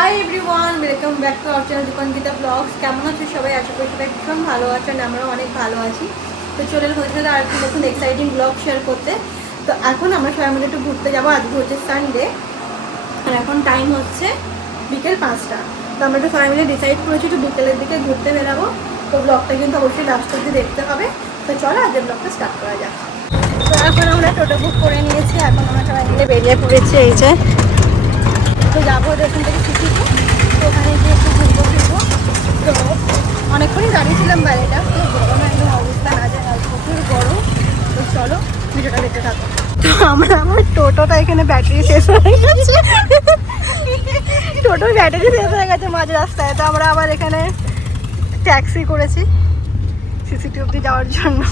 High everyone, welcome back to our channel Dipankita blogs. কেমন আছো সবাই? আশা করি সবাই ভীষণ ভালো আছেন, আমরাও অনেক ভালো আছি। তো চলে হচ্ছে আর একটু নতুন এক্সাইটিং ব্লগ শেয়ার করতে। তো এখন আমরা সবাই মিলে একটু ঘুরতে যাবো। আজকে হচ্ছে সানডে আর এখন টাইম হচ্ছে বিকেল 5টা। তো আমরা একটু সবাই মিলে ডিসাইড করেছি একটু বিকেলের দিকে ঘুরতে বেরাবো। তো ব্লগটা কিন্তু অবশ্যই লাস্ট অবধি দেখতে হবে। তো চলো আজকে ব্লগটা স্টার্ট করা যাক। তো এখন আমরা টোটো বুক করে নিয়েছি, এখন আমরা সবাই মিলে বেরিয়ে পড়েছি। এই যে তো যাবো ওখান থেকে শিখিবো, তো ওখানে গিয়ে একটু ঘুরবো ফিরবো। তো অনেকক্ষণই দাঁড়িয়েছিলাম বাইরেটা, তো গরমে একদম অবস্থা না যায়, আর প্রচুর গরম। তো চলো ভিডিওটা দেখতে থাকো। তো আমার টোটোটা এখানে ব্যাটারি শেষ হয়ে গেছে, টোটোর ব্যাটারি শেষ হয়ে গেছে মাঝ রাস্তায়। তো আমরা আবার এখানে ট্যাক্সি করেছি সিসিটি অব্দি যাওয়ার জন্য।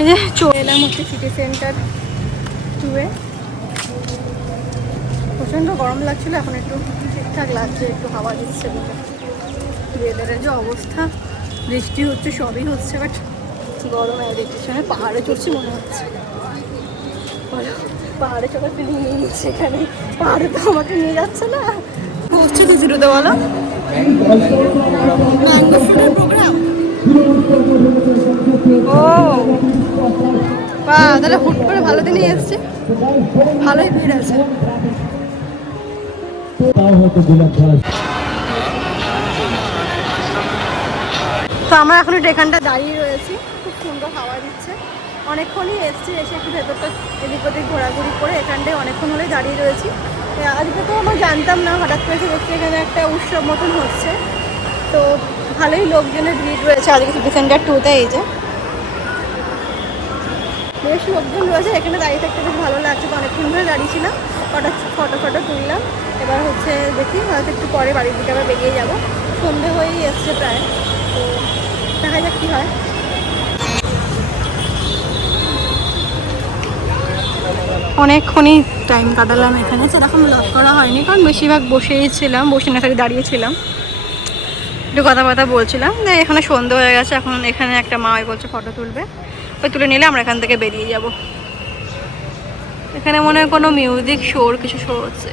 এই যে চলে এলাম হচ্ছে সিটি সেন্টার 2-এ। প্রচণ্ড গরম লাগছিল, এখন একটু ঠিকঠাক লাগছে, একটু হাওয়া দিচ্ছে বলে। ওয়েদারের যে অবস্থা, বৃষ্টি হচ্ছে সবই হচ্ছে, বাট গরম এদিকে পাহাড়ে চড়ছি মনে হচ্ছে। পাহাড়ে চড়ার ফিলিং নিয়ে নিচ্ছে এখানে, পাহাড়ে তো আমাকে নিয়ে যাচ্ছে না। হচ্ছে দিদিরুতে বলো ম্যাঙ্গো ফ্রুটের প্রোগ্রাম। ও বা তাহলে হুট করে ভালো দিনই এসছে, ভালোই ভিড় আছে। তো আমরা এখন একটু এখানটা দাঁড়িয়ে রয়েছি, খুব সুন্দর হাওয়া দিচ্ছে। অনেকক্ষণই এসছি, এসে একটু ভেতরটা এদিক ওদিক ঘোরাঘুরি করে এখানটায় অনেকক্ষণ হলেই দাঁড়িয়ে রয়েছি। আজকে তো আমরা জানতাম না, হঠাৎ করে দেখছি এখানে একটা উৎসব মতন হচ্ছে। তো ভালোই লোকজনের ভিড় রয়েছে আজকে সিটি সেন্টার 2-তে। এই যে বেশ লোকজন রয়েছে, এখানে দাঁড়িয়ে থাকতে বেশ ভালো লাগছে। তো অনেকক্ষণ ধরে দাঁড়িয়েছিলাম, ফটো তুললাম। এবার হচ্ছে দেখি হয়তো একটু পরে বাড়ির দিকে আবার বেরিয়ে যাবো। সন্ধে হয়েই এসছে প্রায়, তো দেখা যাক কী হয়। অনেকক্ষণই টাইম কাটালাম এখানে, সেরকম লক করা হয়নি কারণ বেশিরভাগ বসেই ছিলাম, বসে না খালি দাঁড়িয়েছিলাম, একটু কথাবার্তা বলছিলাম। এখানে সন্ধে হয়ে গেছে, এখন এখানে একটা মা বলছে ফটো তুলবে, ওই তুলে নিলে আমরা এখান থেকে বেরিয়ে যাব। এখানে মনে হয় কোনো মিউজিক শোর কিছু শো হচ্ছে।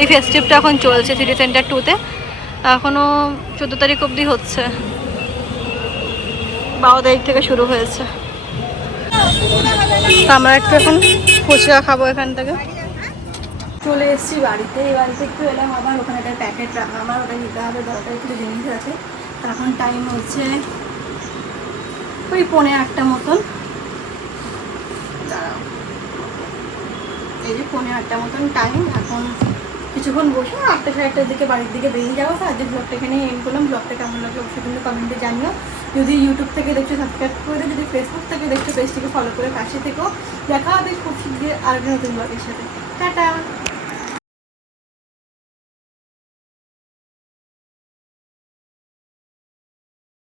এই ফেস্টিভটা এখন চলছে সিটি সেন্টার 2-তে, এখনও 14 তারিখ অবধি হচ্ছে, 12 তারিখ থেকে শুরু হয়েছে। আমরা একটু এখন ফুচকা খাবো এখান থেকে। চলে এসেছি বাড়িতে, এই বাড়িতে একটু এলাম, আবার ওখানে একটা প্যাকেট রাখা, আমার ওটা নিতে হবে, দরকারি কিছু জিনিস আছে। এখন টাইম হচ্ছে ওই 7:45 মতন, দাঁড়াও, এই যে 7:45 মতন টাইম। এখন কিছুক্ষণ বসে 8টা সাড়ে 8টার দিকে বাড়ির দিকে বেরিয়ে যাবো। তো আজকে ব্লগটা এখানে এন্ড করলাম। ব্লগটা কেমন লাগলো অবশ্যই কিন্তু কমেন্টে জানিও। যদি ইউটিউব থেকে দেখছো সাবস্ক্রাইব করে দিও, যদি ফেসবুক থেকে দেখছো পেজটিকে ফলো করে পাশে থেকো। দেখা হবে খুব শীঘ্রই আর নতুন ব্লগের সাথে। টাটা।